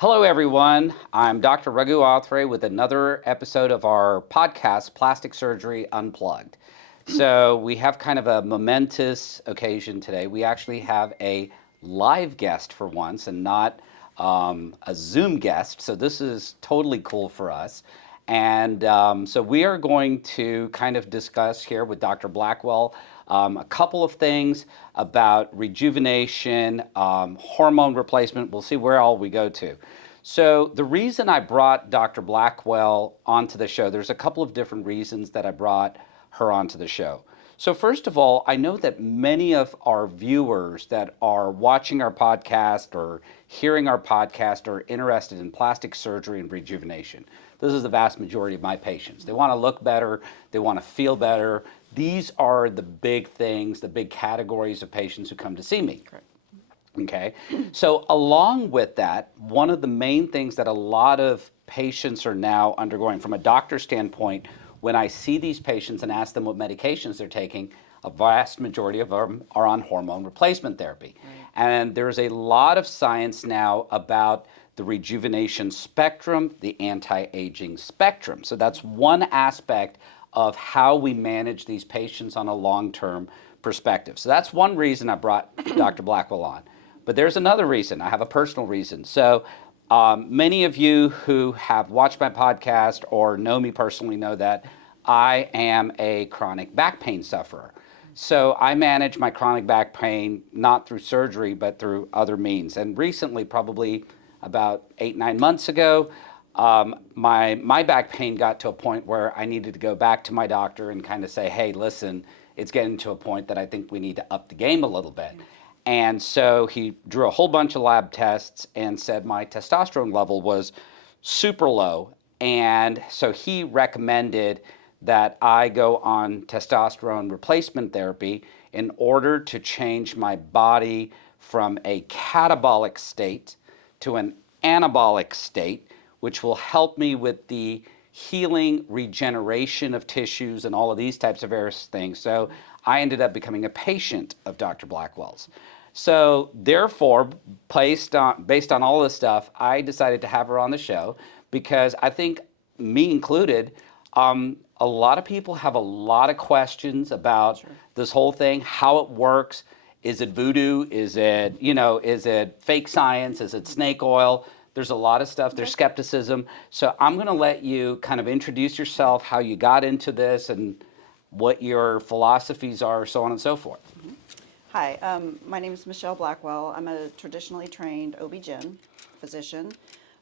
Hello, everyone. I'm Dr. Raghu Athre with another episode of our podcast, Plastic Surgery Unplugged. So, we have kind of a momentous occasion today. We actually have a live guest for once and not a Zoom guest. So, this is totally cool for us. And so we are going to kind of discuss here with Dr. Blackwell a couple of things about rejuvenation, hormone replacement. We'll see where all we go to. So the reason I brought Dr. Blackwell onto the show, there's a couple of different reasons that I brought her onto the show. So first of all, I know that many of our viewers that are watching our podcast or hearing our podcast are interested in plastic surgery and rejuvenation. This is the vast majority of my patients. They want to look better, they want to feel better. These are the big things, the big categories of patients who come to see me. Correct. Okay, so along with that, one of the main things that a lot of patients are now undergoing from a doctor standpoint, when I see these patients and ask them what medications they're taking, a vast majority of them are on hormone replacement therapy. And there's a lot of science now about the rejuvenation spectrum, the anti-aging spectrum. So that's one aspect of how we manage these patients on a long-term perspective. So that's one reason I brought Dr. Blackwell on. But there's another reason. I have a personal reason. So many of you who have watched my podcast or know me personally know that I am a chronic back pain sufferer. So I manage my chronic back pain not through surgery, but through other means. And recently, probably about 8-9 months ago, my back pain got to a point where I needed to go back to my doctor and kind of say, hey, listen, it's getting to a point that I think we need to up the game a little bit. And so he drew a whole bunch of lab tests and said my testosterone level was super low. And so he recommended that I go on testosterone replacement therapy in order to change my body from a catabolic state to an anabolic state, which will help me with the healing, regeneration of tissues, and all of these types of various things. So I ended up becoming a patient of Dr. Blackwell's. So therefore, based on all this stuff, I decided to have her on the show because I think, me included, a lot of people have a lot of questions about this whole thing, how it works. Is it voodoo? Is it fake science? Is it snake oil? There's a lot of stuff. There's skepticism. So I'm going to let you kind of introduce yourself, how you got into this, and what your philosophies are, so on and so forth. Hi, my name is Michele Blackwell. I'm a traditionally trained OB-GYN physician.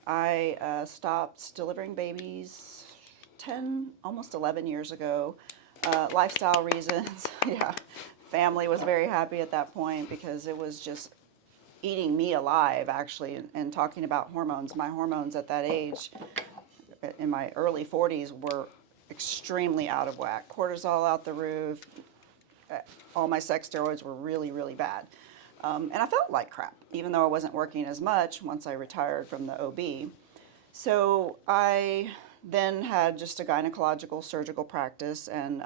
I stopped delivering babies 10, almost 11 years ago. Lifestyle reasons, yeah. Family was very happy at that point because it was just eating me alive, actually, and talking about hormones. My hormones at that age, in my early 40s, were extremely out of whack. Cortisol out the roof. All my sex steroids were really, really bad. And I felt like crap, even though I wasn't working as much once I retired from the OB. So I then had just a gynecological surgical practice and,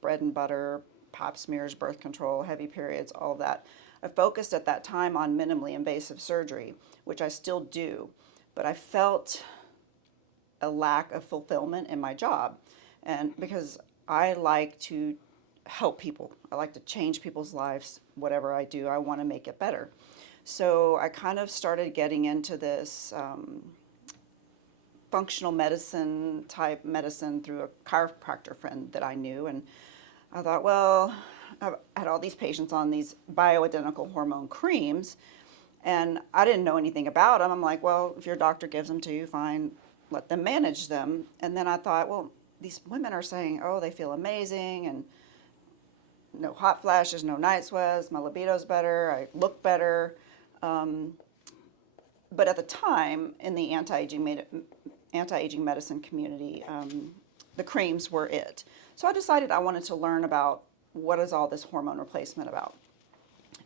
bread and butter, pap smears, birth control, heavy periods, all of that. I focused at that time on minimally invasive surgery, which I still do, but I felt a lack of fulfillment in my job. And because I like to help people, I like to change people's lives. Whatever I do, I want to make it better. So I kind of started getting into this functional medicine type medicine through a chiropractor friend that I knew. And I thought, well, I had all these patients on these bioidentical hormone creams, and I didn't know anything about them. I'm like, well, if your doctor gives them to you, fine, let them manage them. And then I thought, well, these women are saying, oh, they feel amazing, and no hot flashes, no night sweats, my libido's better, I look better. But at the time, in the anti-aging medicine community, the creams were it. So I decided I wanted to learn about what is all this hormone replacement about.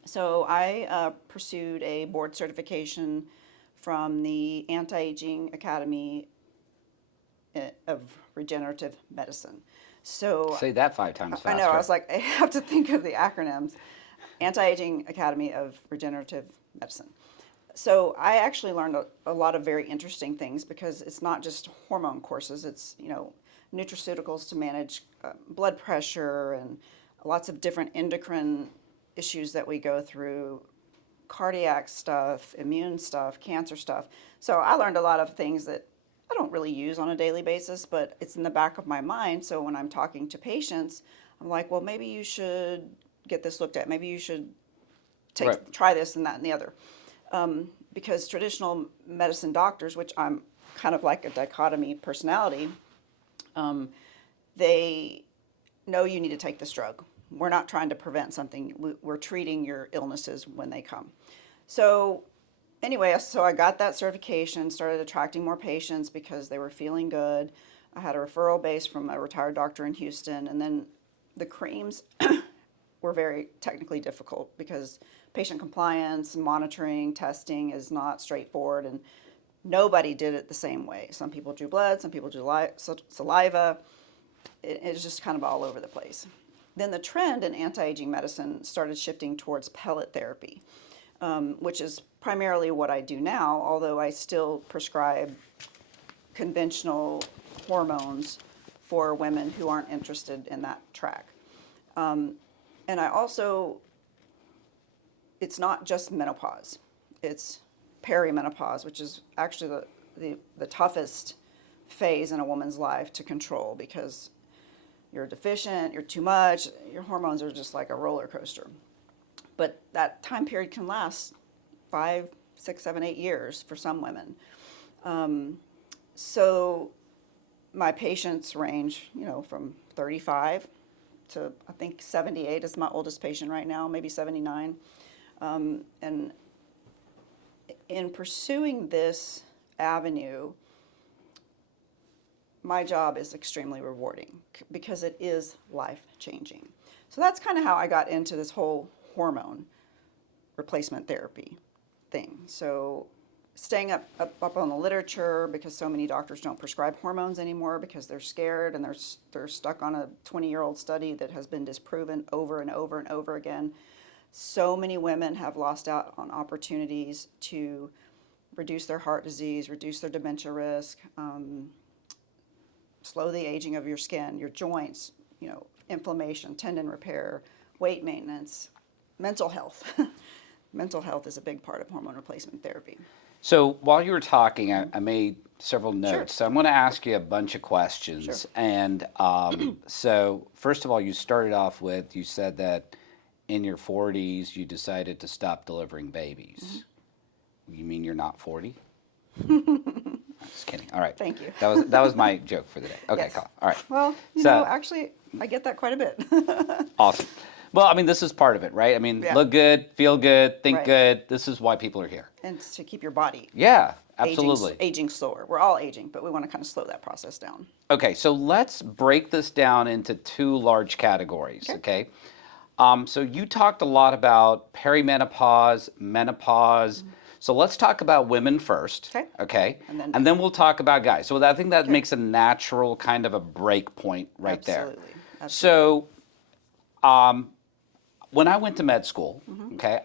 So I pursued a board certification from the Anti-Aging Academy of Regenerative Medicine. So Say that 5 times faster. I know, I was like, I have to think of the acronyms. Anti-Aging Academy of Regenerative Medicine. So I actually learned a lot of very interesting things because it's not just hormone courses. It's, nutraceuticals to manage blood pressure and lots of different endocrine issues that we go through, cardiac stuff, immune stuff, cancer stuff. So I learned a lot of things that I don't really use on a daily basis, but it's in the back of my mind. So when I'm talking to patients, I'm like, well, maybe you should get this looked at. Maybe you should Right. try this and that and the other. Because traditional medicine doctors, which I'm kind of like a dichotomy personality, they know you need to take this drug. We're not trying to prevent something. We're treating your illnesses when they come. So anyway, so I got that certification, started attracting more patients because they were feeling good. I had a referral base from a retired doctor in Houston, and then the creams were very technically difficult because patient compliance, monitoring, testing is not straightforward, and nobody did it the same way. Some people drew blood, some people drew saliva. It's just kind of all over the place. Then the trend in anti-aging medicine started shifting towards pellet therapy, which is primarily what I do now, although I still prescribe conventional hormones for women who aren't interested in that track. And I also, it's not just menopause, it's perimenopause, which is actually the toughest phase in a woman's life to control because you're deficient, you're too much, your hormones are just like a roller coaster. But that time period can last 5, 6, 7, 8 years for some women. So my patients range, from 35 to I think 78 is my oldest patient right now, maybe 79. And in pursuing this avenue, my job is extremely rewarding because it is life changing. So that's kind of how I got into this whole hormone replacement therapy thing. So staying up on the literature because so many doctors don't prescribe hormones anymore because they're scared and they're stuck on a 20-year-old study that has been disproven over and over and over again. So many women have lost out on opportunities to reduce their heart disease, reduce their dementia risk, slow the aging of your skin, your joints, inflammation, tendon repair, weight maintenance, mental health. Mental health is a big part of hormone replacement therapy. So while you were talking, I made several notes. Sure. So I'm going to ask you a bunch of questions. Sure. And so first of all, you started off with, you said that in your 40s, you decided to stop delivering babies. You mean you're not 40? Just kidding. All right. Thank you. That was my joke for the day. Okay, Yes. cool. All right. Well, So- actually, I get that quite a bit. Awesome. Well, I mean, this is part of it, right? I mean, Yeah. look good, feel good, think Right. good. This is why people are here. And to keep your body Yeah, absolutely. aging slower. We're all aging, but we want to kind of slow that process down. Okay, so let's break this down into two large categories, okay? So you talked a lot about perimenopause, menopause. So let's talk about women first, Okay. And then we'll talk about guys. So I think that makes a natural kind of a break point right there. Absolutely. So when I went to med school, okay,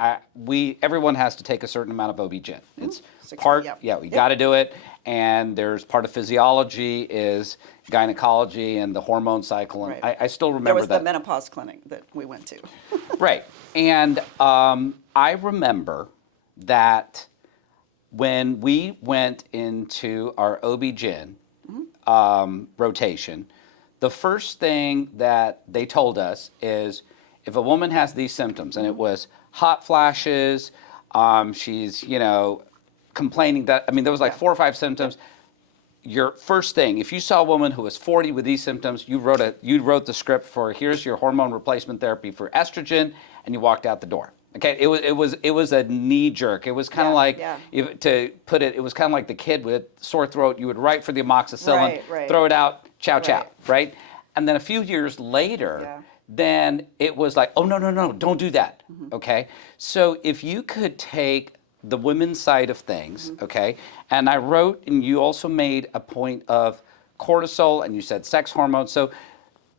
everyone has to take a certain amount of OB-GYN. It's part, we got to do it. And there's part of physiology is gynecology and the hormone cycle. And Right. I still There remember was that. the menopause clinic that we went to. Right. And I remember that when we went into our OB-GYN rotation, the first thing that they told us is if a woman has these symptoms, and it was hot flashes, she's, complaining that, I mean, there was like 4 or 5 symptoms. Your first thing, if you saw a woman who was 40 with these symptoms, you wrote the script for here's your hormone replacement therapy for estrogen, and you walked out the door. Okay, it was a knee jerk. It was kind of to put it, it was kind of like the kid with sore throat. You would write for the amoxicillin, Right. throw it out, ciao, right? And then a few years later, then it was like, oh no, don't do that. Okay, so if you could take the women's side of things, okay? And I wrote, and you also made a point of cortisol, and you said sex hormones. So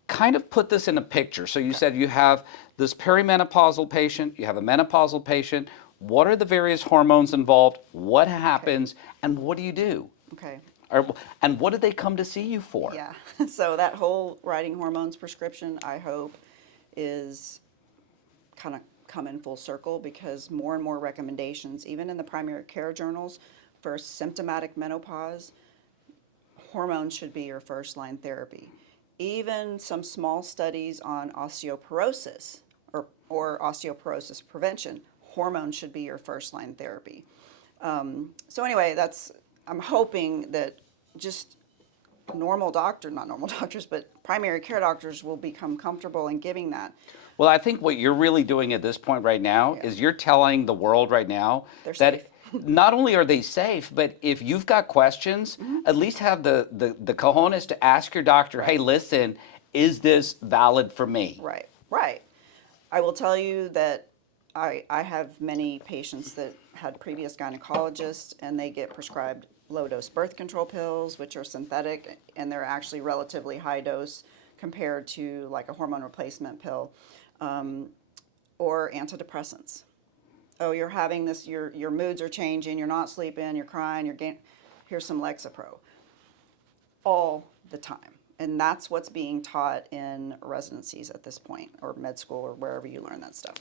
kind of put this in a picture. So you said you have this perimenopausal patient, you have a menopausal patient. What are the various hormones involved? What happens? And what do you do? Okay. And what do they come to see you for? Yeah. So that whole writing hormones prescription, I hope, is kind of come in full circle, because more and more recommendations, even in the primary care journals, for symptomatic menopause, hormones should be your first line therapy. Even some small studies on osteoporosis or osteoporosis prevention, hormones should be your first line therapy. So anyway, I'm hoping that just not normal doctors, but primary care doctors will become comfortable in giving that. Well, I think what you're really doing at this point right now Yeah. is you're telling the world right now They're that safe. not only are they safe, but if you've got questions, at least have the cojones to ask your doctor, hey, Right. listen, is this valid for me? Right, right. I will tell you that I have many patients that had previous gynecologists, and they get prescribed low dose birth control pills, which are synthetic, and they're actually relatively high dose compared to like a hormone replacement pill, or antidepressants. Oh, you're having this, your moods are changing, you're not sleeping, you're crying, here's some Lexapro. All the time. And that's what's being taught in residencies at this point, or med school, or wherever you learn that stuff.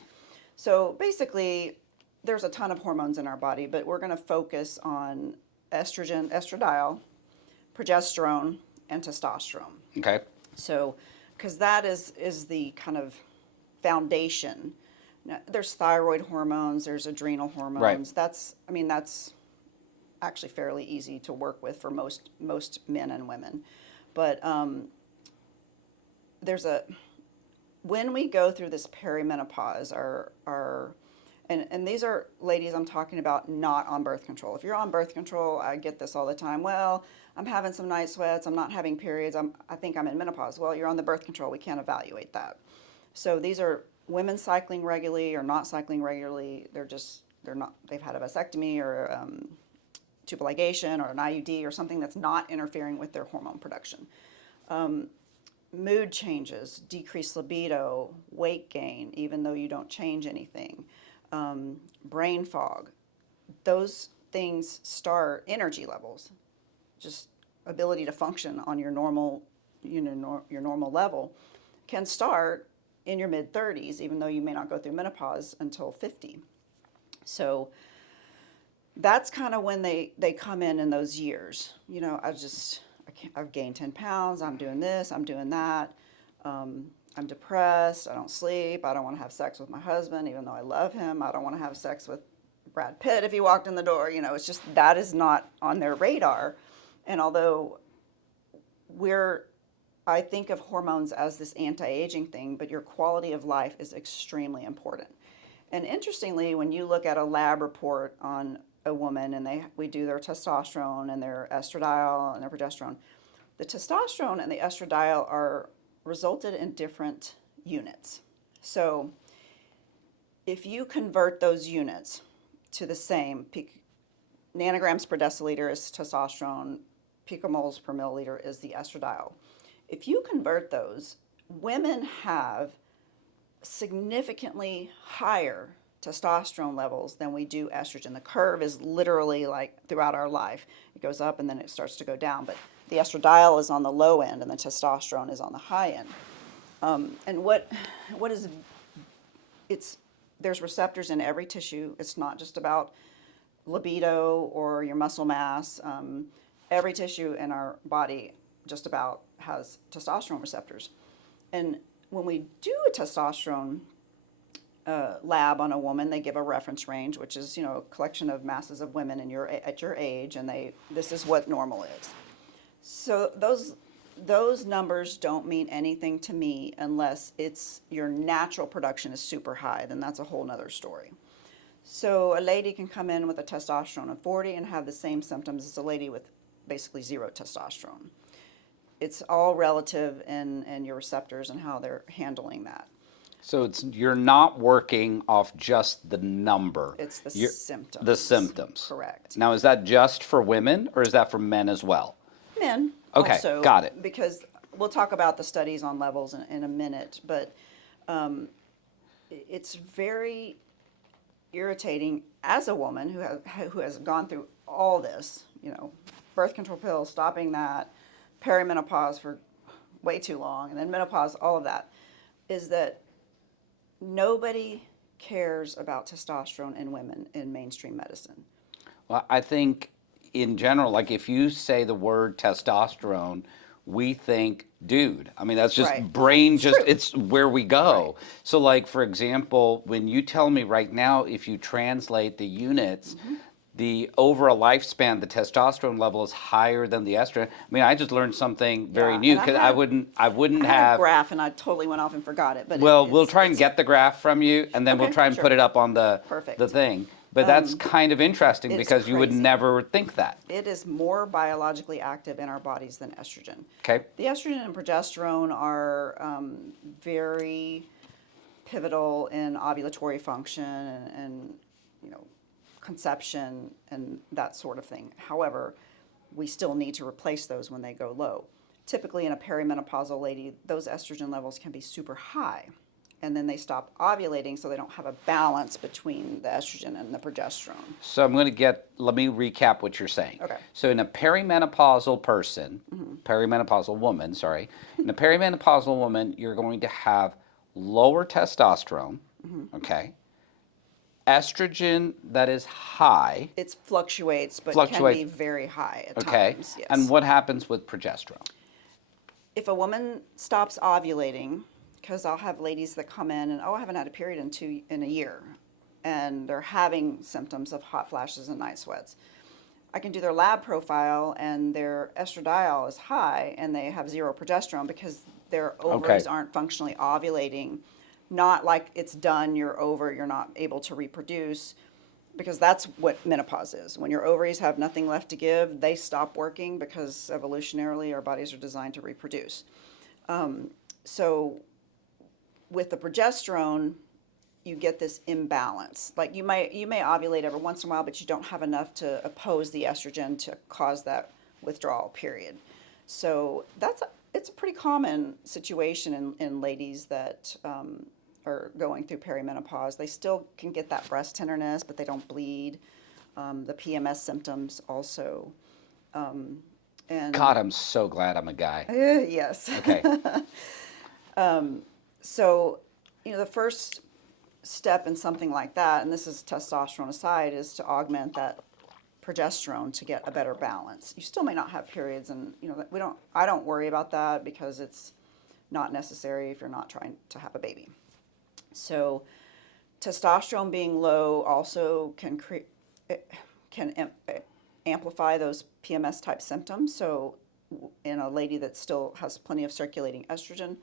So basically, there's a ton of hormones in our body, but we're going to focus on estrogen, estradiol, progesterone, and testosterone. Okay. So, because that is the kind of foundation. Now, there's thyroid hormones, there's adrenal hormones. Right. That's actually fairly easy to work with for most men and women. But when we go through this perimenopause, and these are ladies I'm talking about not on birth control. If you're on birth control, I get this all the time. Well, I'm having some night sweats, I'm not having periods, I think I'm in menopause. Well, you're on the birth control, we can't evaluate that. So these are women cycling regularly or not cycling regularly. They've had a vasectomy or tubal ligation or an IUD or something that's not interfering with their hormone production. Mood changes, decreased libido, weight gain, even though you don't change anything, brain fog. Those things start, energy levels, just ability to function on your normal, your normal level, can start in your mid 30s, even though you may not go through menopause until 50. So that's kind of when they come in those years. I've gained 10 pounds, I'm doing this, I'm doing that, I'm depressed, I don't sleep, I don't want to have sex with my husband, even though I love him, I don't want to have sex with Brad Pitt if he walked in the door, it's just, that is not on their radar. And although I think of hormones as this anti-aging thing, but your quality of life is extremely important. And interestingly, when you look at a lab report on a woman and we do their testosterone and their estradiol and their progesterone, the testosterone and the estradiol are resulted in different units. So if you convert those units to the same, nanograms per deciliter is testosterone, picomoles per milliliter is the estradiol. If you convert those, women have significantly higher testosterone levels than we do estrogen. The curve is literally like throughout our life. It goes up and then it starts to go down, but the estradiol is on the low end and the testosterone is on the high end. There's receptors in every tissue. It's not just about libido or your muscle mass. Every tissue in our body just about has testosterone receptors. And when we do a testosterone lab on a woman, they give a reference range, which is a collection of masses of women at your age, and this is what normal is. So those numbers don't mean anything to me unless it's your natural production is super high. Then that's a whole nother story. So a lady can come in with a testosterone of 40 and have the same symptoms as a lady with basically zero testosterone. It's all relative in your receptors and how they're handling that. So you're not working off just the number. It's the symptoms. The symptoms. Correct. Now, is that just for women or is that for men as well? Men Okay, also, got it. because we'll talk about the studies on levels in a minute, but it's very irritating as a woman who has gone through all this, birth control pills, stopping that, perimenopause for way too long, and then menopause, all of that, is that nobody cares about testosterone in women in mainstream medicine. Well, I think in general, like if you say the word testosterone, we think dude. I mean, that's just Right. brain, It's just true. it's where we go. Right. So, like, for example, when you tell me right now, if you translate the units, the over a lifespan, the testosterone level is higher than the estrogen. I mean, I just learned something very Yeah, new and because I wouldn't I had a have. graph and I totally went off and forgot it, but Well, we'll it's try and it's get the graph from you, and then we'll okay, try and put sure, it up on the perfect. thing. But that's Um, kind of interesting it's because you would crazy. never think that. It is more biologically active in our bodies than estrogen. Okay. The estrogen and progesterone are very pivotal in ovulatory function and conception and that sort of thing. However, we still need to replace those when they go low. Typically, in a perimenopausal lady, those estrogen levels can be super high, and then they stop ovulating, so they don't have a balance between the estrogen and the progesterone. So let me recap what you're saying. Okay. So in a perimenopausal person, perimenopausal woman, sorry, in a perimenopausal woman, you're going to have lower testosterone, okay? Estrogen that is high, It fluctuates, but can be fluctuates, very high at okay? times, And yes. what happens with progesterone? If a woman stops ovulating, because I'll have ladies that come in and, I haven't had a period in a year, and they're having symptoms of hot flashes and night sweats. I can do their lab profile and their estradiol is high and they have zero progesterone because their Okay. ovaries aren't functionally ovulating. Not like it's done, you're over, you're not able to reproduce, because that's what menopause is. When your ovaries have nothing left to give, they stop working because evolutionarily our bodies are designed to reproduce. So with the progesterone, you get this imbalance. Like you may ovulate every once in a while, but you don't have enough to oppose the estrogen to cause that withdrawal period. So it's a pretty common situation in ladies that are going through perimenopause. They still can get that breast tenderness, but they don't bleed. The PMS symptoms also. And God, I'm so glad I'm a guy. yes. Okay. So, the first step in something like that, and this is testosterone aside, is to augment that progesterone to get a better balance. You still may not have periods, and I don't worry about that because it's not necessary if you're not trying to have a baby. So, testosterone being low also can amplify those PMS type symptoms. So, in a lady that still has plenty of circulating estrogen,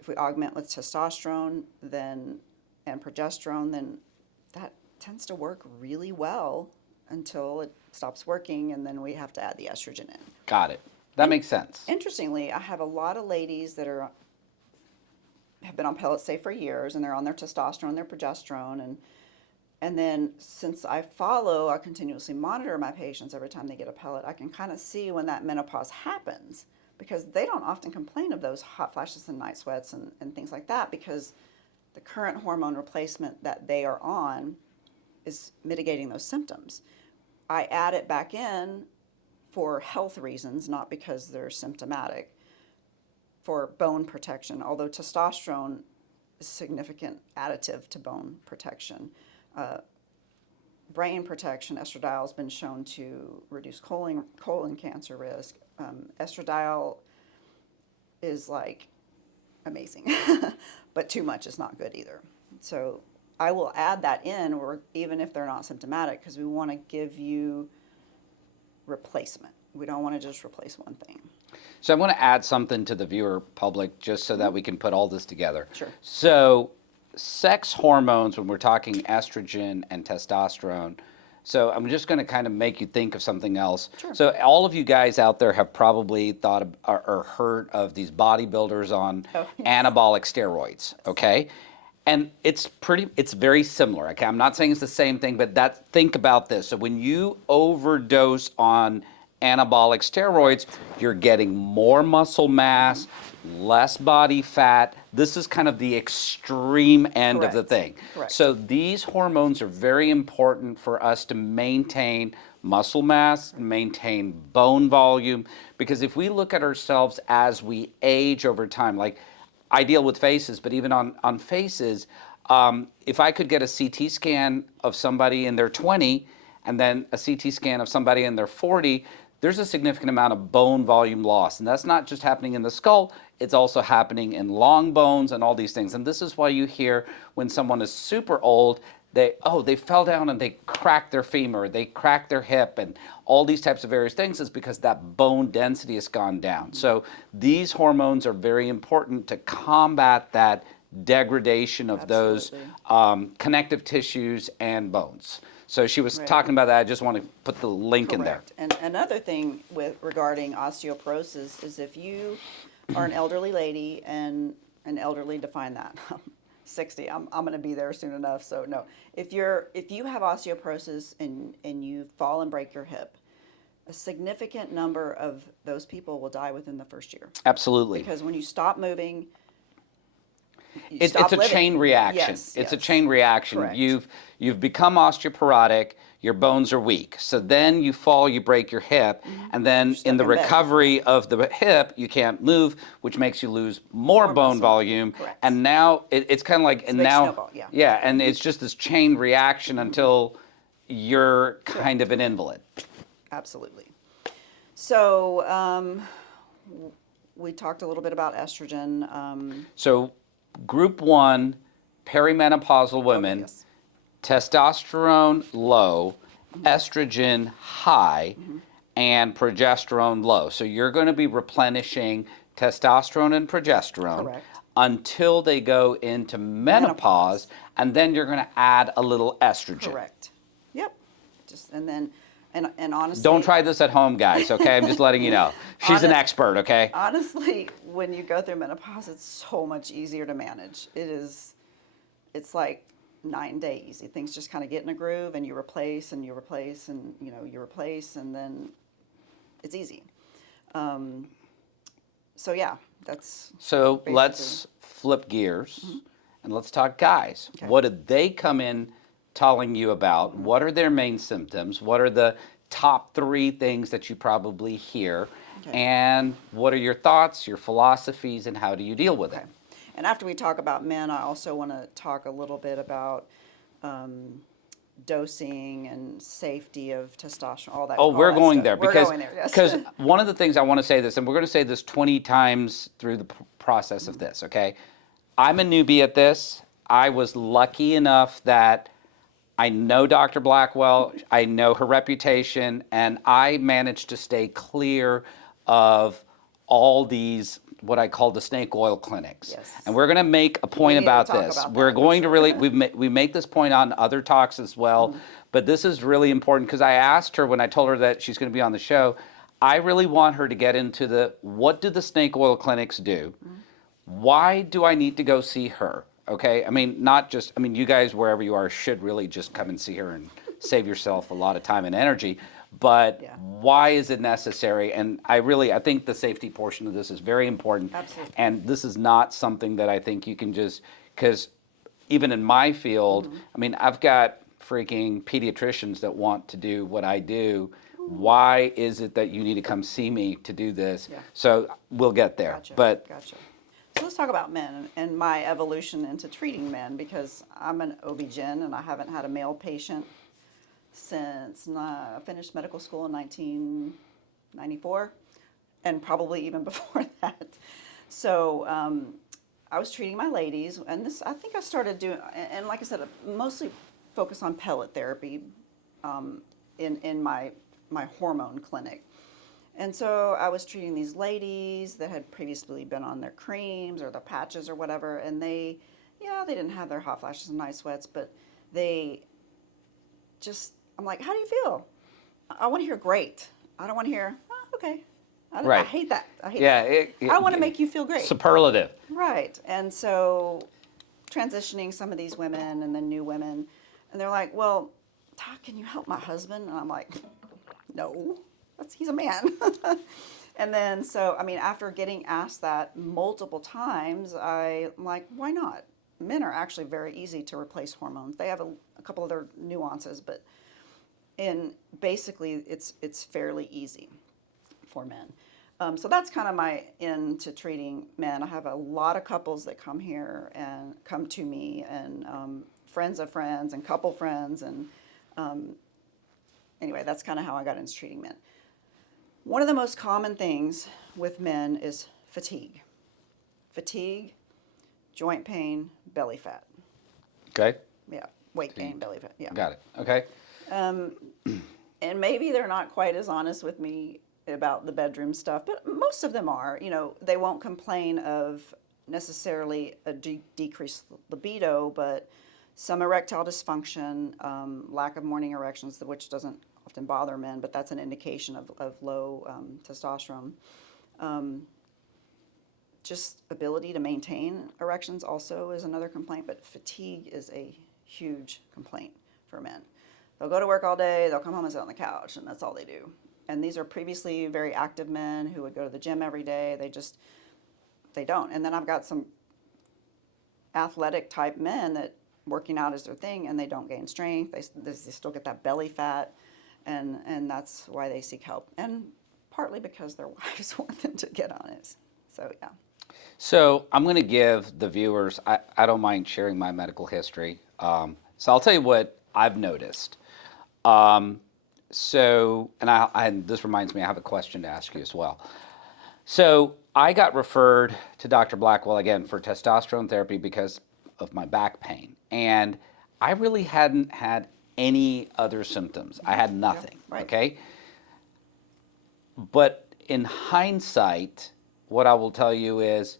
if we augment with testosterone and progesterone, then that tends to work really well until it stops working, and then we have to add the estrogen in. Got it. That makes sense. Interestingly, I have a lot of ladies that have been on pellets, say, for years, and they're on their testosterone, their progesterone, and then since I continuously monitor my patients every time they get a pellet, I can kind of see when that menopause happens, because they don't often complain of those hot flashes and night sweats and things like that, because the current hormone replacement that they are on is mitigating those symptoms. I add it back in for health reasons, not because they're symptomatic, for bone protection, although testosterone is a significant additive to bone protection. Brain protection, estradiol has been shown to reduce colon cancer risk. Estradiol is like amazing, but too much is not good either. So I will add that in, or even if they're not symptomatic, because we want to give you replacement. We don't want to just replace one thing. So I'm going to add something to the viewer public just so that we can put all this together. Sure. So sex hormones, when we're talking estrogen and testosterone, so I'm just going to kind of make you think of something else. Sure. So all of you guys out there have probably thought of, or heard of these bodybuilders on anabolic steroids, okay? And it's very similar. Okay, I'm not saying it's the same thing, but think about this. So when you overdose on anabolic steroids, you're getting more muscle mass, less body fat. This is kind of the extreme end of the Correct. thing. Correct. So these hormones are very important for us to maintain muscle mass, maintain bone volume, because if we look at ourselves as we age over time, like I deal with faces, but even on faces, if I could get a CT scan of somebody in their 20 and then a CT scan of somebody in their 40, there's a significant amount of bone volume loss. And that's not just happening in the skull, it's also happening in long bones and all these things. And this is why you hear when someone is super old, they fell down and they cracked their femur, they cracked their hip, and all these types of various things is because that bone density has gone down. So these hormones are very important to combat that degradation of those connective tissues and bones. So she was talking about that. I just want to put the link in there. Correct. And another thing regarding osteoporosis is if you are an elderly lady, and an elderly, define that 60. I'm going to be there soon enough. So no, if you have osteoporosis and you fall and break your hip, a significant number of those people will die within the first year. Absolutely. Because when you stop moving, It's a chain reaction. It's a chain reaction. Correct. You've become osteoporotic, your bones are weak. So then you fall, you break your hip, and then in the recovery of the hip, you can't move, which makes you lose more bone volume. Correct. And now it's kind of like, It's a big snowball, yeah, and it's just this chain reaction until you're kind of an invalid. Absolutely. So we talked a little bit about estrogen. So group 1, perimenopausal women, yes. testosterone low, estrogen high, and progesterone low. So you're going to be replenishing testosterone and progesterone Correct. until they go into menopause, and then you're going to add a little estrogen. Correct. Yep. And honestly, Don't try this at home, guys, okay? I'm just letting you know. She's an expert, okay? honestly, when you go through menopause, it's so much easier to manage. It's like 9 days. Things just kind of get in a groove, and you replace and you replace and you replace, and then it's easy. So yeah, that's So let's flip gears and let's talk guys. Okay. What did they come in telling you about? What are their main symptoms? What are the top 3 things that you probably hear? Okay. And what are your thoughts, your philosophies, and how do you deal with it? And after we talk about men, I also want to talk a little bit about dosing and safety of testosterone, all that. Oh, we're going there We're going there, yes. because one of the things I want to say this, and we're going to say this 20 times through the process of this, okay? I'm a newbie at this. I was lucky enough that I know Dr. Blackwell, I know her reputation, and I managed to stay clear of all these, what I call the snake oil clinics. Yes. And we're going to make a point need to about talk this. about We're that, for going to sure. really, we make this point on other talks as well, but this is really important because I asked her when I told her that she's going to be on the show, I really want her to get into what do the snake oil clinics do? Why do I need to go see her? Okay, I mean, you guys, wherever you are, should really just come and see her and save yourself a lot of time and energy. But why is it necessary? And I think the safety portion of this is very important. Absolutely. And this is not something that I think you can just, because even in my field, I mean, I've got freaking pediatricians that want to do what I do. Why is it that you need to come see me to do this? Yeah. So we'll get there. Gotcha. But Gotcha. So let's talk about men and my evolution into treating men, because I'm an OB-GYN and I haven't had a male patient since I finished medical school in 1994, and probably even before that. So I was treating my ladies, and I think I started doing, and like I said, mostly focus on pellet therapy in my hormone clinic. And so I was treating these ladies that had previously been on their creams or their patches or whatever, and they didn't have their hot flashes and night sweats, but I'm like, how do you feel? I want to hear great. I don't want to hear, okay. I hate that. I hate that. I want to make you feel great. Superlative. Right. And so transitioning some of these women and then new women, and they're like, well, Doc, can you help my husband? And I'm like, no. he's a man. And then, so, I mean, after getting asked that multiple times, I'm like, why not? Men are actually very easy to replace hormones. They have a couple other nuances, but in basically, it's fairly easy for men. So that's kind of my into treating men. I have a lot of couples that come here and come to me, and friends of friends and couple friends, and anyway, that's kind of how I got into treating men. One of the most common things with men is fatigue. Fatigue, joint pain, belly fat. Okay. Yeah, weight gain, belly fat. Yeah. Got it. Okay. And maybe they're not quite as honest with me about the bedroom stuff, but most of them are. You know, they won't complain of necessarily a decreased libido, but some erectile dysfunction, lack of morning erections, which doesn't often bother men, but that's an indication of low testosterone. Just ability to maintain erections also is another complaint, but fatigue is a huge complaint for men. They'll go to work all day, they'll come home and sit on the couch, and that's all they do. And these are previously very active men who would go to the gym every day. They don't. And then I've got some athletic type men that working out is their thing, and they don't gain strength. They still get that belly fat, and that's why they seek help. And partly because their wives want them to get on it. So, yeah. So I'm going to give the viewers, I don't mind sharing my medical history. So I'll tell you what I've noticed. And this reminds me, I have a question to ask you as well. So I got referred to Dr. Blackwell again for testosterone therapy because of my back pain. And I really hadn't had any other symptoms. I had nothing, Yeah, right. okay? But in hindsight, what I will tell you is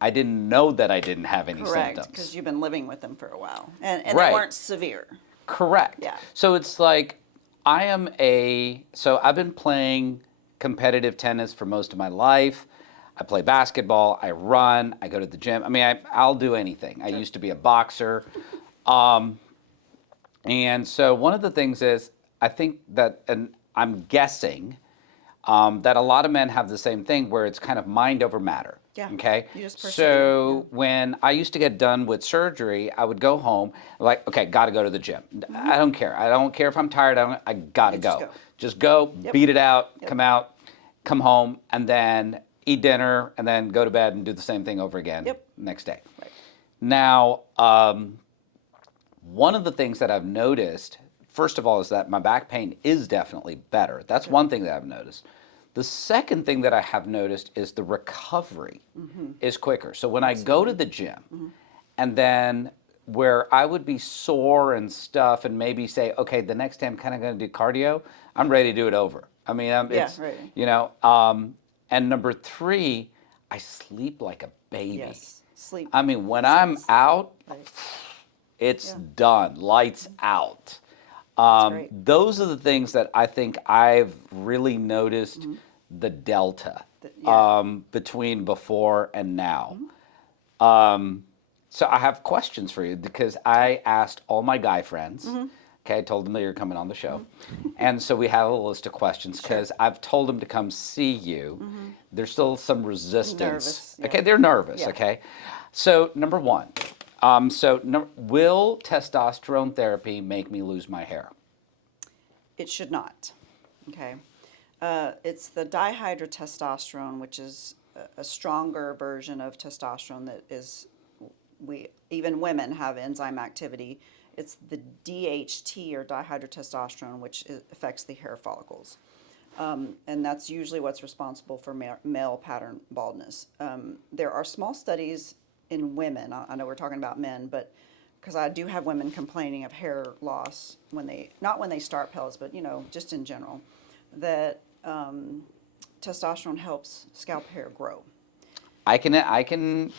I didn't know that I didn't have any Correct, symptoms. because you've been living with them for a while, and Right. they weren't severe. Correct. Yeah. So it's like so I've been playing competitive tennis for most of my life. I play basketball, I run, I go to the gym. I mean, I'll do anything. I used to be a boxer. And so one of the things is, I think that, and I'm guessing, that a lot of men have the same thing where it's kind of mind over matter. Yeah. Okay. You just persevere. So when I used to get done with surgery, I would go home like, okay, got to go to the gym. I don't care. I don't care if I'm tired. I got to You go. just go. Just go, beat it out, Yep. come out, come home, and then eat dinner, and then go to bed and do the same thing over again next day. Right. Now, one of the things that I've noticed, first of all, is that my back pain is definitely better. That's one thing that I've noticed. The second thing that I have noticed is the recovery is quicker. So when I go to the gym and then where I would be sore and stuff and maybe say, okay, the next day I'm kind of going to do cardio, I'm ready to do it over. I mean, it's, right. you know, and number three, I sleep like a baby. Yes. Sleep. I mean, when I'm out, Right. it's done, lights out. Great. Those are the things that I think I've really noticed the delta between before and now. So I have questions for you because I asked all my guy friends. Okay, I told them that you're coming on the show. And so we have a list of questions because I've told them to come see you. There's still some resistance. Nervous, yeah. Okay, they're nervous, Yeah. okay? So number one, will testosterone therapy make me lose my hair? It should not. Okay. It's the dihydrotestosterone, which is a stronger version of testosterone that is, even women have enzyme activity. It's the DHT, or dihydrotestosterone, which affects the hair follicles. And that's usually what's responsible for male pattern baldness. There are small studies in women. I know we're talking about men, but because I do have women complaining of hair loss not when they start pellets, but just in general, that testosterone helps scalp hair grow. I can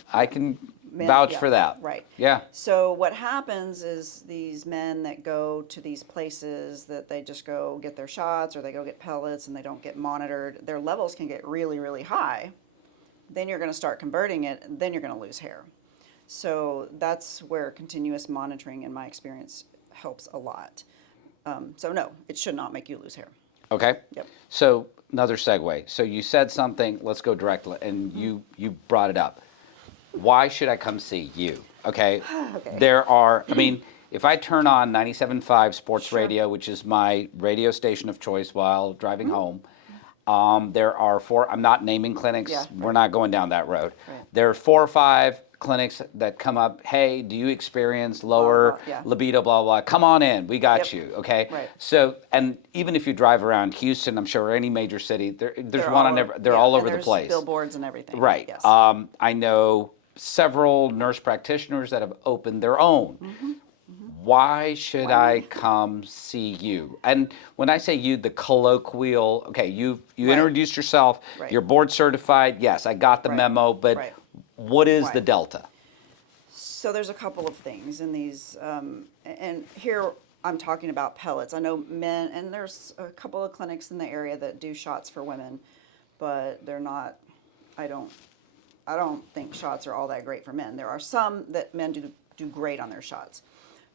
vouch for that. Right. Yeah. So what happens is these men that go to these places that they just go get their shots or they go get pellets and they don't get monitored, their levels can get really, really high. Then you're going to start converting it, and then you're going to lose hair. So that's where continuous monitoring, in my experience, helps a lot. So no, it should not make you lose hair. Okay. Yep. So another segue. So you said something. Let's go directly, and you brought it up. Why should I come see you? Okay. Okay. There are. I mean, if I turn on 97.5 Sports Sure. Radio, which is my radio station of choice while driving home, there are four. I'm not naming clinics. Yeah, We're right. not going down that road. Right. There are 4 or 5 clinics that come up. Hey, do you experience lower blah, yeah. libido? Blah blah. Come on in. We got Yep. you. Okay. Right. So, and even if you drive around Houston, I'm sure, or any major city, there's They're one all on over, every. They're yeah, all and over the there's place. billboards and everything. Right. Yes. I know several nurse practitioners that have opened their own. Why should Why I me? come see you? And when I say you, the colloquial, okay, you Right. introduced yourself, Right. you're board certified, yes, I got the Right. memo, but Right. what is Why? the delta? So there's a couple of things in these, and here I'm talking about pellets. I know men, and there's a couple of clinics in the area that do shots for women, but they're not. I don't think shots are all that great for men. There are some that men do great on their shots,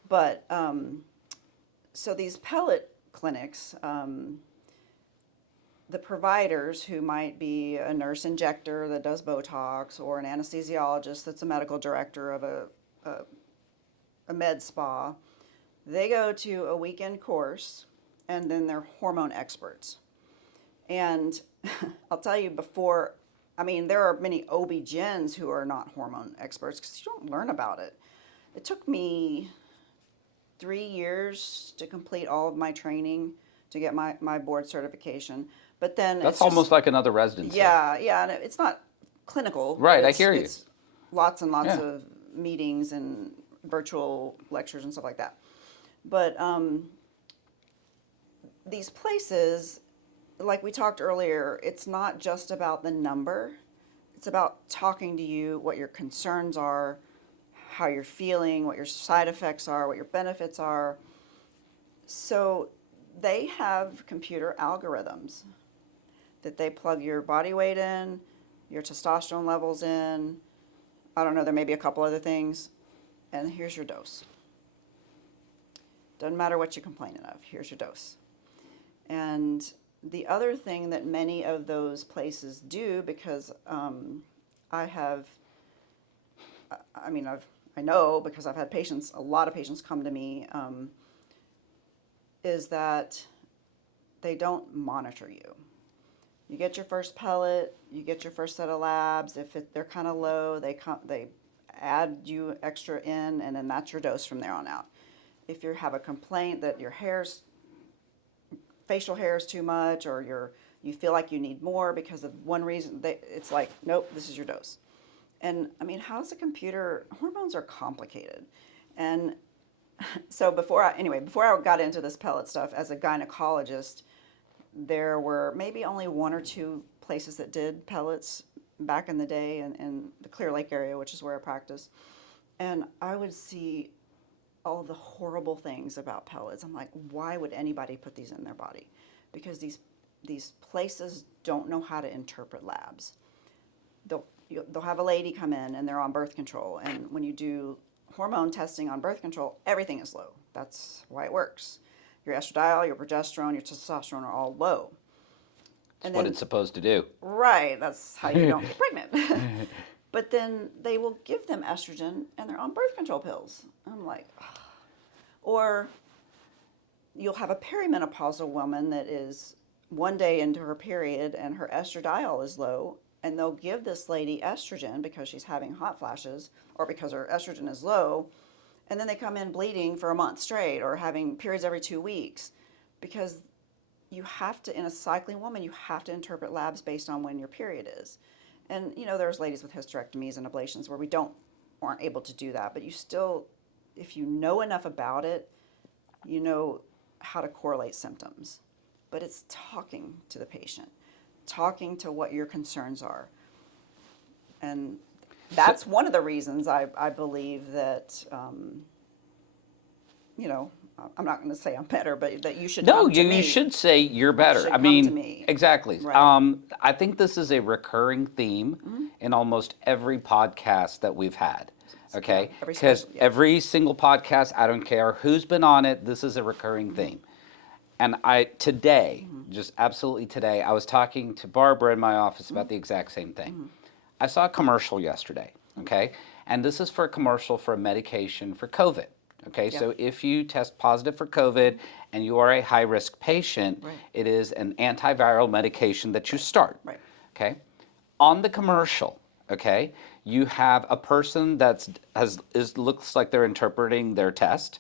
but so these pellet clinics. The providers who might be a nurse injector that does Botox or an anesthesiologist that's a medical director of a med spa, they go to a weekend course and then they're hormone experts. And I'll tell you there are many OB-GYNs who are not hormone experts because you don't learn about it. It took me 3 years to complete all of my training to get my board certification. But then That's it's almost just, like another residency. yeah, and it's not clinical. Right, but I hear you. It's lots and lots Yeah. of meetings and virtual lectures and stuff like that. But these places, like we talked earlier, it's not just about the number. It's about talking to you, what your concerns are, how you're feeling, what your side effects are, what your benefits are. So they have computer algorithms that they plug your body weight in, your testosterone levels in. I don't know, there may be a couple other things. And here's your dose. Doesn't matter what you're complaining of, here's your dose. And the other thing that many of those places do, because I know because I've had a lot of patients come to me, is that they don't monitor you. You get your first pellet, you get your first set of labs. If they're kind of low, they add you extra in, and then that's your dose from there on out. If you have a complaint that your facial hair is too much, or you feel like you need more because of one reason, it's like, nope, this is your dose. And how's a computer? Hormones are complicated, and so before I got into this pellet stuff as a gynecologist, there were maybe only 1 or 2 places that did pellets back in the day in the Clear Lake area, which is where I practice. And I would see all the horrible things about pellets. I'm like, why would anybody put these in their body? Because these places don't know how to interpret labs. They'll have a lady come in and they're on birth control, and when you do hormone testing on birth control, everything is low. That's why it works. Your estradiol, your progesterone, your testosterone are all low. That's what it's supposed to do. Right, that's how you don't get pregnant. But then they will give them estrogen and they're on birth control pills. I'm like, ugh. Or you'll have a perimenopausal woman that is one day into her period and her estradiol is low, and they'll give this lady estrogen because she's having hot flashes or because her estrogen is low, and then they come in bleeding for a month straight or having periods every 2 weeks, because you have to, in a cycling woman, you have to interpret labs based on when your period is. And there's ladies with hysterectomies and ablations where we aren't able to do that, but you still, if you know enough about it, you know how to correlate symptoms. But it's talking to the patient, talking to what your concerns are. And that's one of the reasons I believe that, I'm not going to say I'm better, but that you should come to me. You should say you're better. should come to me. Exactly. Right. I think this is a recurring theme in almost every podcast that we've had. Okay? Yeah, Because yeah. every single podcast, I don't care who's been on it, this is a recurring theme. And today, just absolutely today, I was talking to Barbara in my office about the exact same thing. I saw a commercial yesterday, okay? And this is for a commercial for a medication for COVID. Okay, Yeah. so if you test positive for COVID and you are a high risk patient, Right. it is an antiviral medication that you start. Right. Okay, on the commercial, okay, you have a person looks like they're interpreting their test,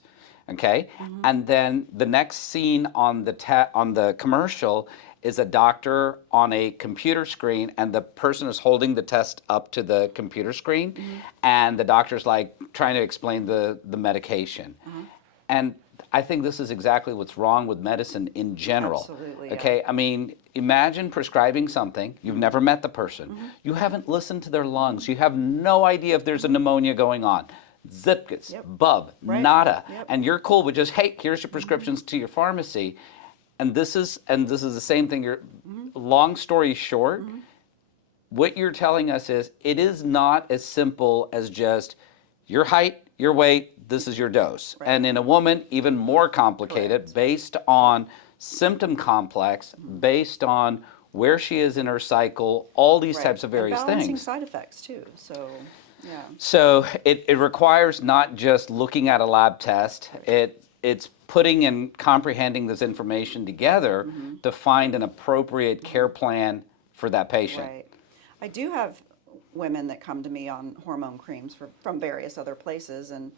okay, and then the next scene on the commercial is a doctor on a computer screen, and the person is holding the test up to the computer screen, and the doctor's like trying to explain the medication, and I think this is exactly what's wrong with medicine in general. Absolutely, yeah. Okay, I mean, imagine prescribing something, you've never met the person, you haven't listened to their lungs, you have no idea if there's a pneumonia going on. Zipkits, Yep. bub, Right. nada. Yep. And you're cool with just, hey, here's your prescriptions to your pharmacy. And this is the same thing. Long story short, what you're telling us is it is not as simple as just your height, your weight, this is your dose. Right. And in a woman, even more complicated, Correct. based on symptom complex, based on where she is in her cycle, all these Right. types of various and balancing things. side effects too. So, yeah. So it requires not just looking at a lab test, it's putting and comprehending this information together to find an appropriate care plan for that patient. Right. I do have women that come to me on hormone creams from various other places, and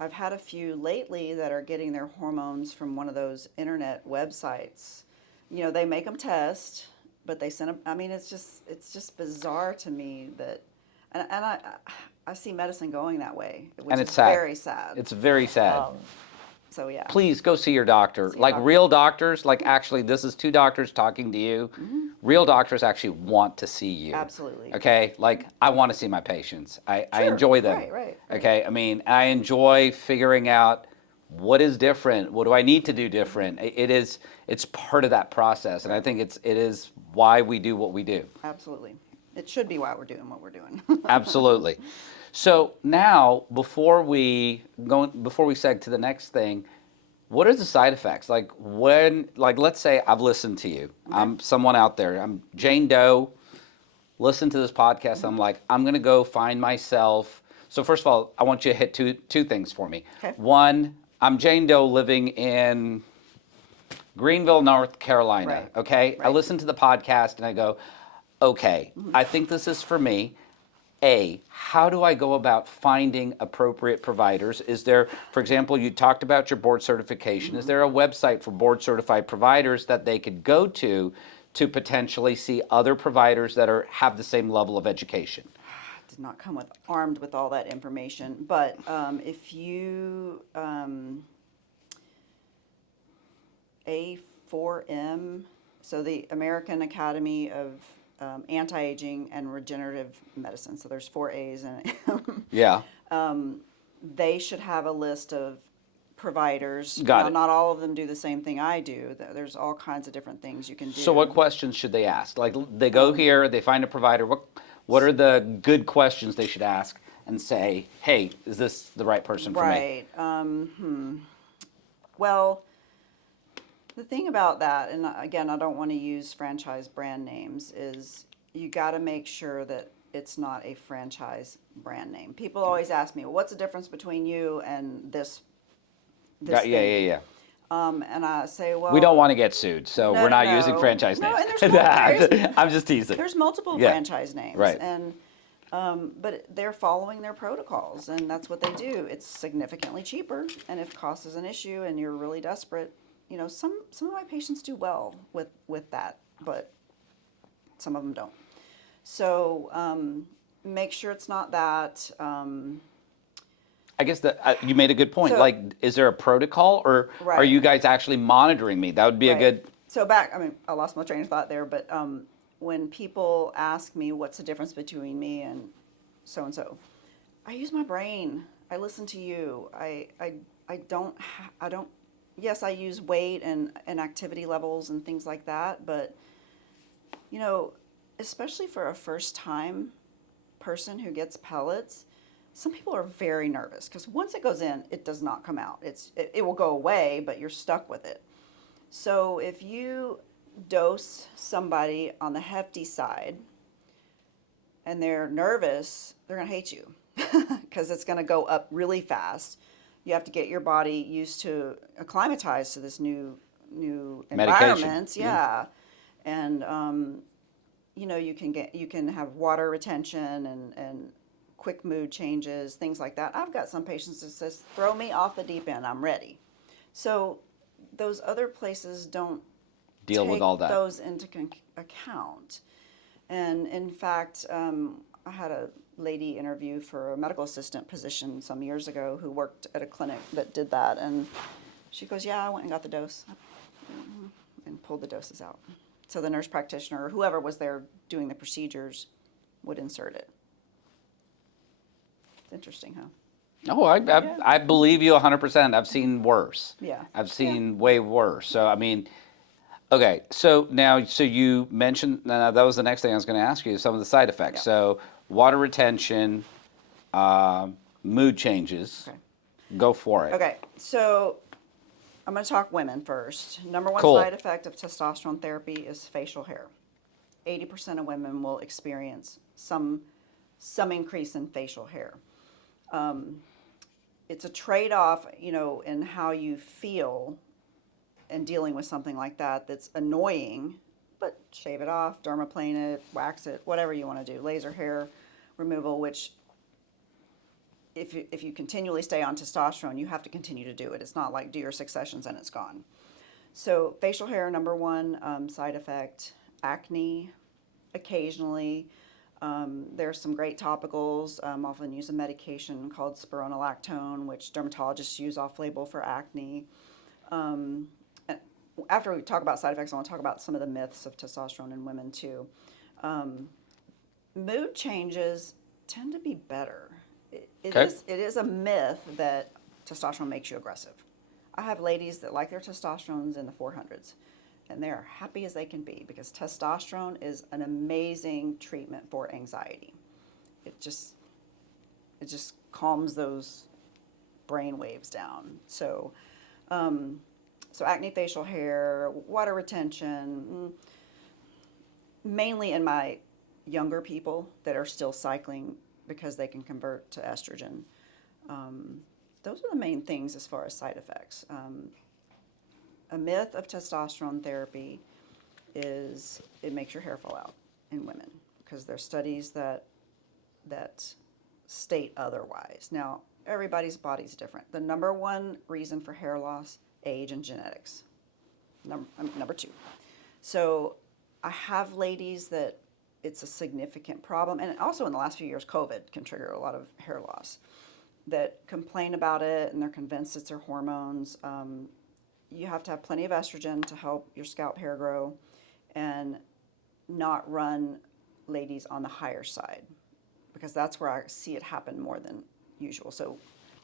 I've had a few lately that are getting their hormones from one of those internet websites. You know, they make them test, but they send them. I mean, it's just bizarre to me that, and I see medicine going that way, which And is it's sad. very sad. It's very sad. So yeah. Please go see your doctor. See your Like doctor. real doctors, like actually this is two doctors talking to you. Real doctors actually want to see you. Absolutely. Okay? Like I want to see my patients. I Sure. enjoy them. Right. Okay? I mean, I enjoy figuring out what is different, what do I need to do different. It's part of that process, and I think it is why we do what we do. Absolutely. It should be why we're doing what we're doing. Absolutely. So now, before we seg to the next thing, what are the side effects? Like let's say I've listened to you. I'm someone out there. I'm Jane Doe. Listen to this podcast. I'm like, I'm gonna go find myself. So first of all, I want you to hit two things for me. Okay. One, I'm Jane Doe living in Greenville, North Carolina. Right. Okay. I Right. listen to the podcast and I go, okay, I think this is for me. How do I go about finding appropriate providers? Is there, for example, you talked about your board certification. Is there a website for board certified providers that they could go to potentially see other providers that have the same level of education? Did not come armed with all that information, but if you A4M, so the American Academy of Anti-Aging and Regenerative Medicine, so there's 4 A's in it. Yeah. They should have a list of providers. Got Now, it. not all of them do the same thing I do. There's all kinds of different things you can do. So what questions should they ask? Like they go here, they find a provider. What are the good questions they should ask and say, hey, is this the right person for me? Right. Well, the thing about that, and again, I don't want to use franchise brand names, is you got to make sure that it's not a franchise brand name. People always ask me, well, what's the difference between you and this Yeah. thing? And I say, well, We don't want to get sued, so No, we're not no, using no. franchise No, names. and there's I'm just teasing. there's multiple Yeah. franchise names, Right. and but they're following their protocols, and that's what they do. It's significantly cheaper, and if cost is an issue and you're really desperate, you know, some of my patients do well with that, but some of them don't. So make sure it's not that. I guess that you made a good point. So- Like, is there a protocol, or are Right. you guys actually monitoring me? That would be a Right. good. So I lost my train of thought there, but when people ask me what's the difference between me and so, I use my brain. I listen to you. I don't, yes, I use weight and activity levels and things like that, but, you know, especially for a first time person who gets pellets, some people are very nervous because once it goes in, it does not come out. It will go away, but you're stuck with it. So if you dose somebody on the hefty side and they're nervous, they're going to hate you because it's going to go up really fast. You have to get your body used to acclimatize to this new Medication. environment. Yeah. Yeah. And you can have water retention and quick mood changes, things like that. I've got some patients that says, throw me off the deep end, I'm ready. So those other places don't Deal with take all that. those into account. And in fact, I had a lady interview for a medical assistant position some years ago who worked at a clinic that did that. And she goes, yeah, I went and got the dose and pulled the doses out. So the nurse practitioner or whoever was there doing the procedures would insert it. It's interesting, huh? Oh, I believe you 100%. I've seen worse. Yeah. I've seen way worse. So, I mean, okay. So now, so you mentioned, that was the next thing I was going to ask you, some of the side effects. Yeah. So, water retention, mood changes. Okay. Go for it. Okay, so I'm going to talk women first. Number one Cool. side effect of testosterone therapy is facial hair. 80% of women will experience some increase in facial hair. It's a trade-off, in how you feel and dealing with something like that that's annoying, but shave it off, dermaplane it, wax it, whatever you want to do. Laser hair removal, which if you continually stay on testosterone, you have to continue to do it. It's not like do your 6 sessions and it's gone. So facial hair, number one side effect. Acne, occasionally. There's some great topicals. Often use a medication called spironolactone, which dermatologists use off-label for acne. After we talk about side effects, I want to talk about some of the myths of testosterone in women too. Mood changes tend to be better. It Okay. is a myth that testosterone makes you aggressive. I have ladies that like their testosterones in the 400s, and they're happy as they can be because testosterone is an amazing treatment for anxiety. It just calms those brain waves down. So, acne, facial hair, water retention, mainly in my younger people that are still cycling because they can convert to estrogen. Those are the main things as far as side effects. A myth of testosterone therapy is it makes your hair fall out in women because there's studies that state otherwise. Now, everybody's body's different. The number one reason for hair loss, age and genetics. Number two. So I have ladies that it's a significant problem, and also in the last few years, COVID can trigger a lot of hair loss, that complain about it and they're convinced it's their hormones. You have to have plenty of estrogen to help your scalp hair grow and not run ladies on the higher side because that's where I see it happen more than usual. So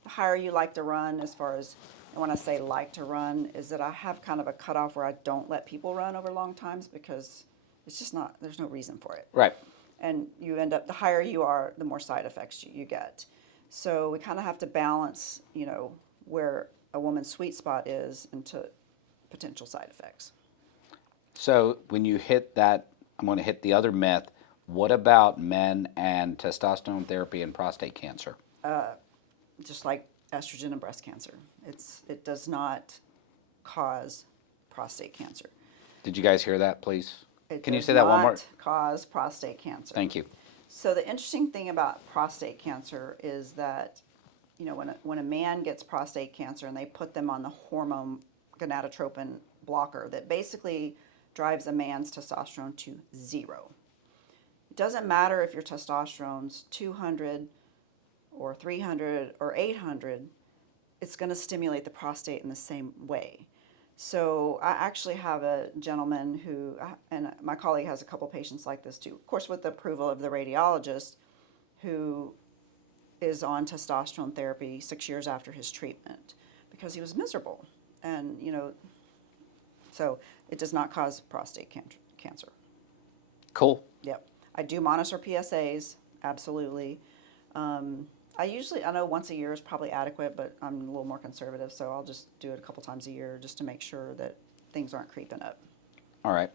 the higher you like to run, as far as, and when I say like to run, is that I have kind of a cutoff where I don't let people run over long times because it's just not, there's no reason for it. Right. And you end up, the higher you are, the more side effects you get. So we kind of have to balance, where a woman's sweet spot is into potential side effects. So when you hit that, I'm going to hit the other myth. What about men and testosterone therapy and prostate cancer? Just like estrogen and breast cancer, it does not cause prostate cancer. Did you guys hear that, please? It Can you does say that one more? not cause prostate cancer. Thank you. So the interesting thing about prostate cancer is that, when a man gets prostate cancer and they put them on the hormone gonadotropin blocker that basically drives a man's testosterone to 0. It doesn't matter if your testosterone's 200 or 300 or 800, it's going to stimulate the prostate in the same way. So I actually have a gentleman who, and my colleague has a couple patients like this too, of course with the approval of the radiologist, who is on testosterone therapy 6 years after his treatment because he was miserable. And, so it does not cause prostate cancer. Cool. Yep. I do monitor PSAs, absolutely. I know once a year is probably adequate, but I'm a little more conservative, so I'll just do it a couple times a year just to make sure that things aren't creeping up. All right.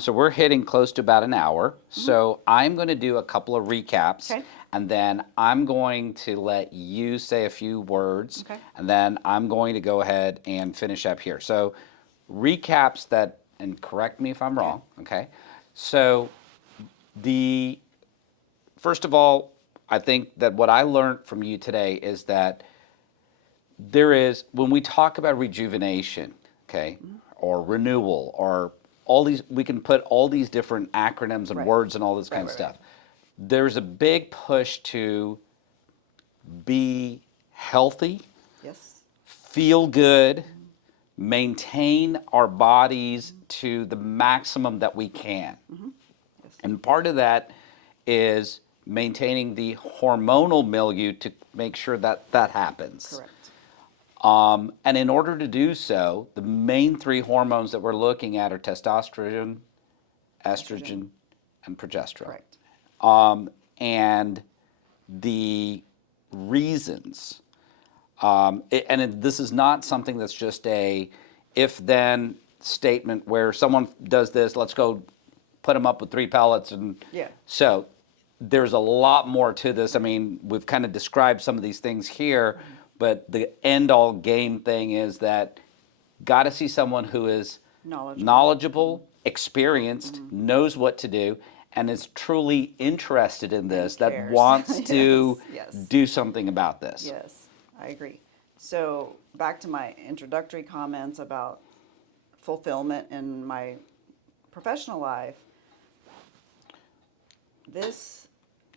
So we're hitting close to about an hour. So I'm going to do a couple of recaps, Okay. and then I'm going to let you say a few words, Okay. and then I'm going to go ahead and finish up here. So recaps that, and correct me if I'm wrong, okay? So the first of all, I think that what I learned from you today is that there is, when we talk about rejuvenation, okay, or renewal, or all these, we can put all these different acronyms and Right. words and all this kind of Right. stuff. There's a big push to be healthy, Yes. feel good, maintain our bodies to the maximum that we can. Yes. And part of that is maintaining the hormonal milieu to make sure that that happens. Correct. And in order to do so, the main three hormones that we're looking at are testosterone, estrogen, and progesterone. Correct. And the reasons, this is not something that's just a if-then statement where someone does this, let's go put them up with 3 pellets. And Yeah. so there's a lot more to this. I mean, we've kind of described some of these things here, but the end-all game thing is that got to see someone who is knowledgeable, experienced, knows what to do, and is truly interested in this, that cares. wants to Yes. do something about this. Yes, I agree. So back to my introductory comments about fulfillment in my professional life. This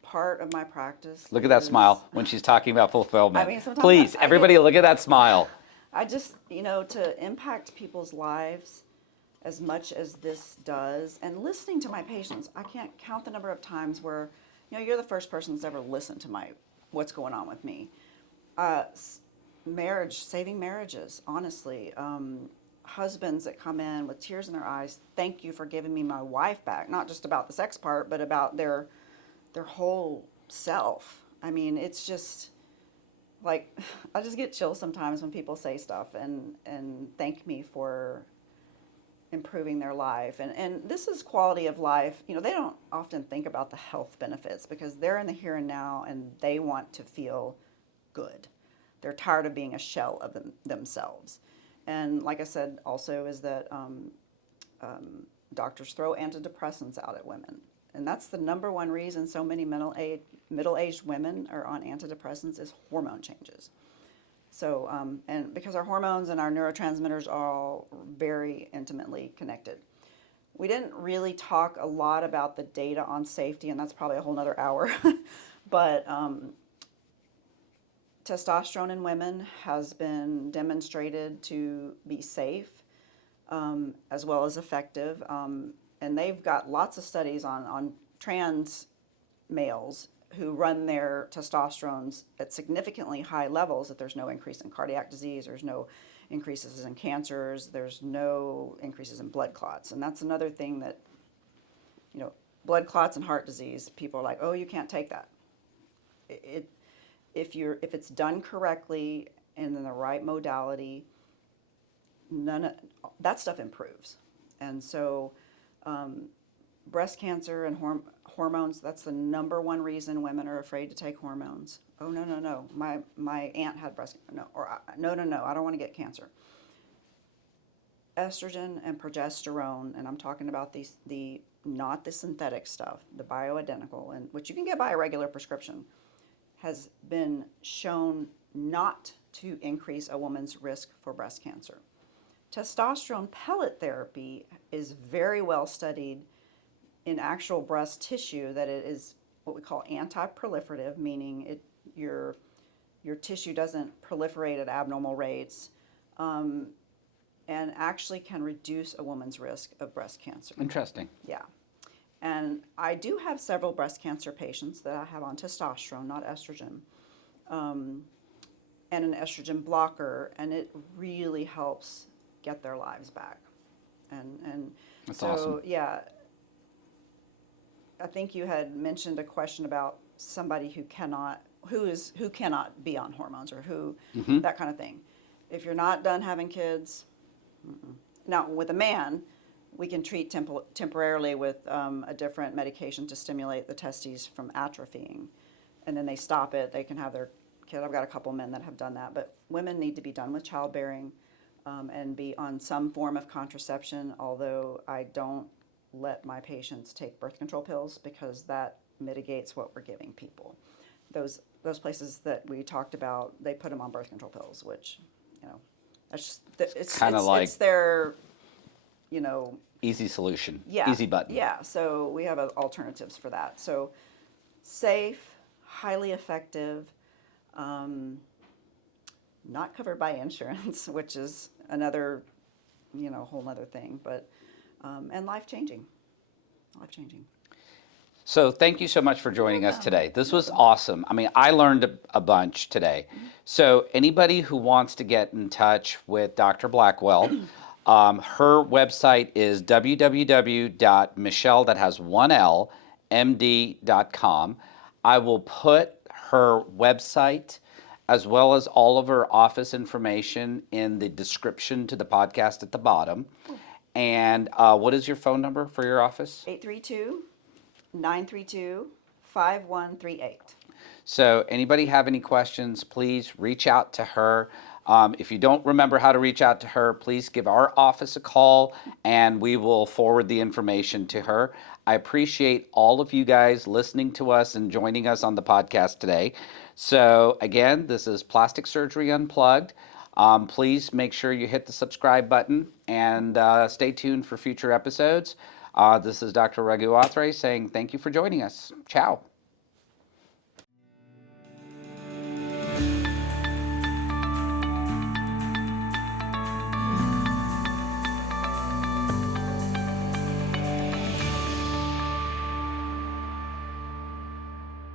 part of my practice. Look at that smile when she's talking about fulfillment. I mean, sometimes Please, I everybody, get- look at that smile. I just, to impact people's lives as much as this does, and listening to my patients, I can't count the number of times where, you're the first person that's ever listened to what's going on with me. Saving marriages, honestly. Husbands that come in with tears in their eyes, thank you for giving me my wife back. Not just about the sex part, but about their whole self. I mean, it's just like, I just get chills sometimes when people say stuff and thank me for improving their life. And this is quality of life. They don't often think about the health benefits because they're in the here and now and they want to feel good. They're tired of being a shell of themselves. And like I said, also is that doctors throw antidepressants out at women. And that's the number one reason so many middle-aged women are on antidepressants is hormone changes. So, and because our hormones and our neurotransmitters are all very intimately connected. We didn't really talk a lot about the data on safety, and that's probably a whole nother hour. But testosterone in women has been demonstrated to be safe as well as effective. And they've got lots of studies on trans males who run their testosterones at significantly high levels, that there's no increase in cardiac disease, there's no increases in cancers, there's no increases in blood clots. And that's another thing that, blood clots and heart disease, people are like, oh, you can't take that. If it's done correctly and in the right modality, that stuff improves. And so breast cancer and hormones, that's the number one reason women are afraid to take hormones. Oh, no. My aunt had breast cancer. No, or no, I don't want to get cancer. Estrogen and progesterone, and I'm talking about not the synthetic stuff, the bioidentical, and which you can get by a regular prescription, has been shown not to increase a woman's risk for breast cancer. Testosterone pellet therapy is very well studied in actual breast tissue, that it is what we call anti-proliferative, meaning your tissue doesn't proliferate at abnormal rates, and actually can reduce a woman's risk of breast cancer. Interesting. Yeah. And I do have several breast cancer patients that I have on testosterone, not estrogen, and an estrogen blocker, and it really helps get their lives back. And That's so, awesome. yeah, I think you had mentioned a question about somebody who cannot be on hormones, or that kind of thing. If you're not done having kids, now with a man, we can treat temporarily with a different medication to stimulate the testes from atrophying, and then they stop it. They can have their kid. I've got a couple men that have done that, but women need to be done with childbearing and be on some form of contraception. Although I don't let my patients take birth control pills because that mitigates what we're giving people. Those places that we talked about, they put them on birth control pills, which, you know, that's just it's their, you know, easy solution. yeah, Easy button. yeah. So we have alternatives for that. So safe, highly effective, not covered by insurance, which is another, you know, whole other thing, but and life changing. So thank you so much for joining us today. This was awesome. I mean, I learned a bunch today. So anybody who wants to get in touch with Dr. Blackwell, her website is www.michele, that has one L, md.com. I will put her website as well as all of her office information in the description to the podcast at the bottom. And what is your phone number for your office? 832-932-5138. So anybody have any questions, please reach out to her. If you don't remember how to reach out to her, please give our office a call and we will forward the information to her. I appreciate all of you guys listening to us and joining us on the podcast today. So again, this is Plastic Surgery Unplugged. Please make sure you hit the subscribe button and stay tuned for future episodes. This is Dr. Raghu Athre saying thank you for joining us. Ciao.